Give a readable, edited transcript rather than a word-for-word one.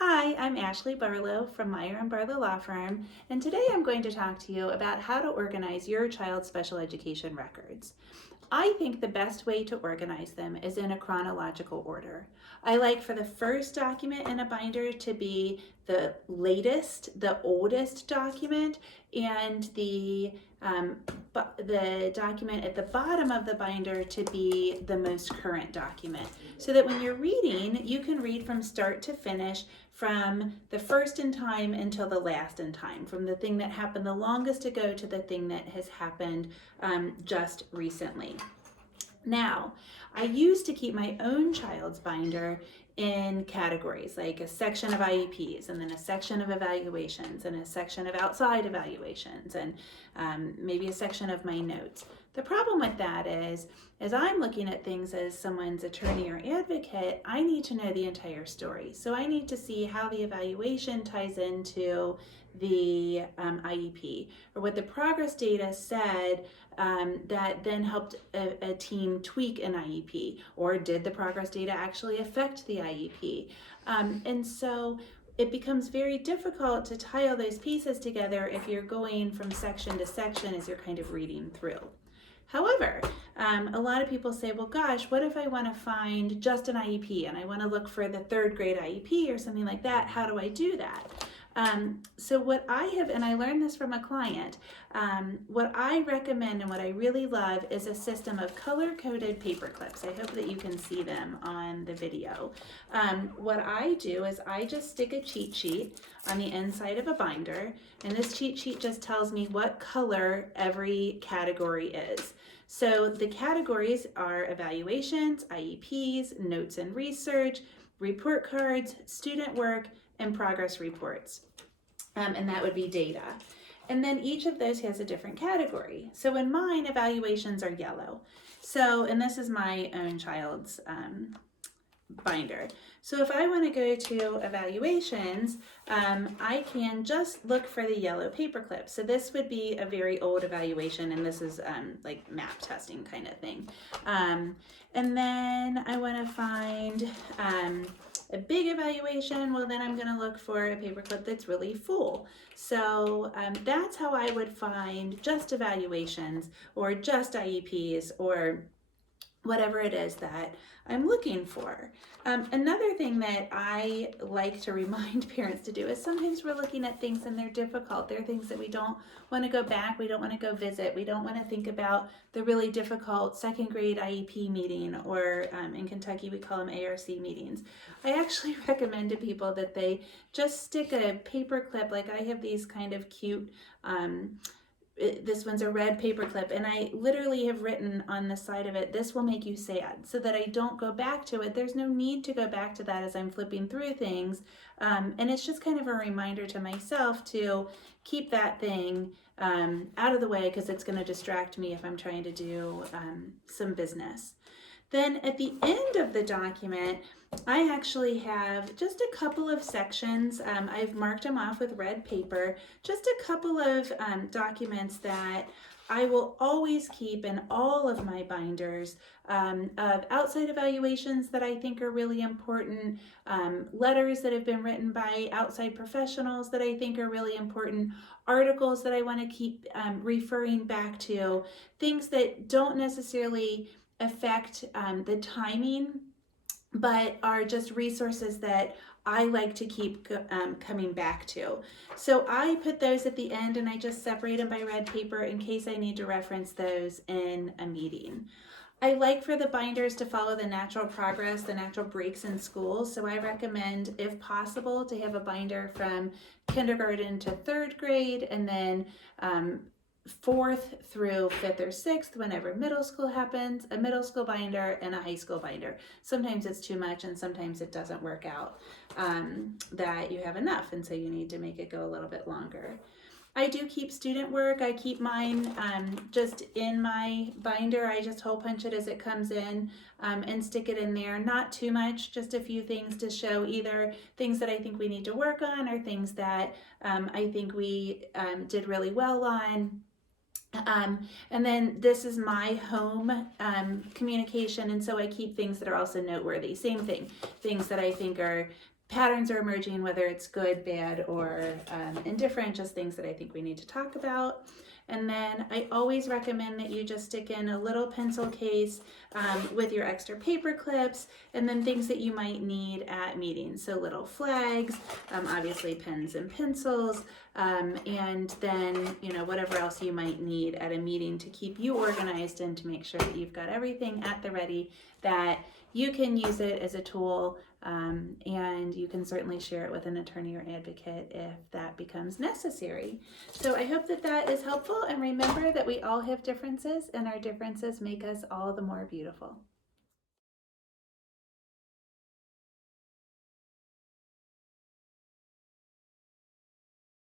Hi, I'm Ashley Barlow from Meyer and Barlow Law Firm, and today I'm going to talk to you about how to organize your child's special education records. I think the best way to organize them is in a chronological order. I like for the first document in a binder to be the latest, the oldest document, and the document at the bottom of the binder to be the most current document. So that when you're reading, you can read from start to finish, from the first in time until the last in time, from the thing that happened the longest ago to the thing that has happened just recently. Now, I used to keep my own child's binder in categories, like a section of IEPs, and then a section of evaluations, and a section of outside evaluations, and maybe a section of my notes. The problem with that is, as I'm looking at things as someone's attorney or advocate, I need to know the entire story. So I need to see how the evaluation ties into the IEP, or what the progress data said that then helped a team tweak an IEP, or did the progress data actually affect the IEP? And so it becomes very difficult to tie all those pieces together if you're going from section to section as you're kind of reading through. However, a lot of people say, well, gosh, what if I want to find just an IEP and I want to look for the third grade IEP or something like that? How do I do that? So what I have, and I learned this from a client, what I recommend and what I really love is a system of color-coded paper clips. I hope that you can see them on the video. What I do is I just stick a cheat sheet on the inside of a binder, and this cheat sheet just tells me what color every category is. So the categories are evaluations, IEPs, notes and research, report cards, student work, and progress reports. And that would be data. And then each of those has a different category. So in mine, evaluations are yellow. So, and this is my own child's binder. So if I want to go to evaluations, I can just look for the yellow paper clip. So this would be a very old evaluation, and this is like map testing kind of thing. And then I want to find a big evaluation. Well, then I'm going to look for a paper clip that's really full. So that's how I would find just evaluations or just IEPs or whatever it is that I'm looking for. Another thing that I like to remind parents to do is sometimes we're looking at things and they're difficult. They're things that we don't want to go back, we don't want to go visit, we don't want to think about the really difficult second grade IEP meeting, or in Kentucky we call them ARC meetings. I actually recommend to people that they just stick a paper clip, like I have these kind of cute this one's a red paper clip, and I literally have written on the side of it, this will make you sad, so that I don't go back to it. There's no need to go back to that as I'm flipping through things, and it's just kind of a reminder to myself to keep that thing out of the way, because it's going to distract me if I'm trying to do some business. Then at the end of the document, I actually have just a couple of sections. I've marked them off with red paper, just a couple of documents that I will always keep in all of my binders, of outside evaluations that I think are really important, letters that have been written by outside professionals that I think are really important, articles that I want to keep referring back to, things that don't necessarily affect the timing, but are just resources that I like to keep coming back to. So I put those at the end, and I just separate them by red paper in case I need to reference those in a meeting. I like for the binders to follow the natural progress, the natural breaks in school. So I recommend, if possible, to have a binder from kindergarten to third grade, and then fourth through fifth or sixth whenever middle school happens, a middle school binder and a high school binder. Sometimes it's too much, and sometimes it doesn't work out that you have enough, and so you need to make it go a little bit longer. I do keep student work. I keep mine just in my binder. I just hole punch it as it comes in and stick it in there. Not too much, just a few things to show either things that I think we need to work on, or things that I think we did really well on. And then this is my home communication, and so I keep things that are also noteworthy. Same thing, things that I think are patterns are emerging, whether it's good, bad, or indifferent, just things that I think we need to talk about. And then I always recommend that you just stick in a little pencil case with your extra paper clips, and then things that you might need at meetings. So little flags, obviously pens and pencils, and then, you know, whatever else you might need at a meeting to keep you organized and to make sure that you've got everything at the ready, that you can use it as a tool, and you can certainly share it with an attorney or advocate if that becomes necessary. So I hope that that is helpful, and remember that we all have differences, and our differences make us all the more beautiful.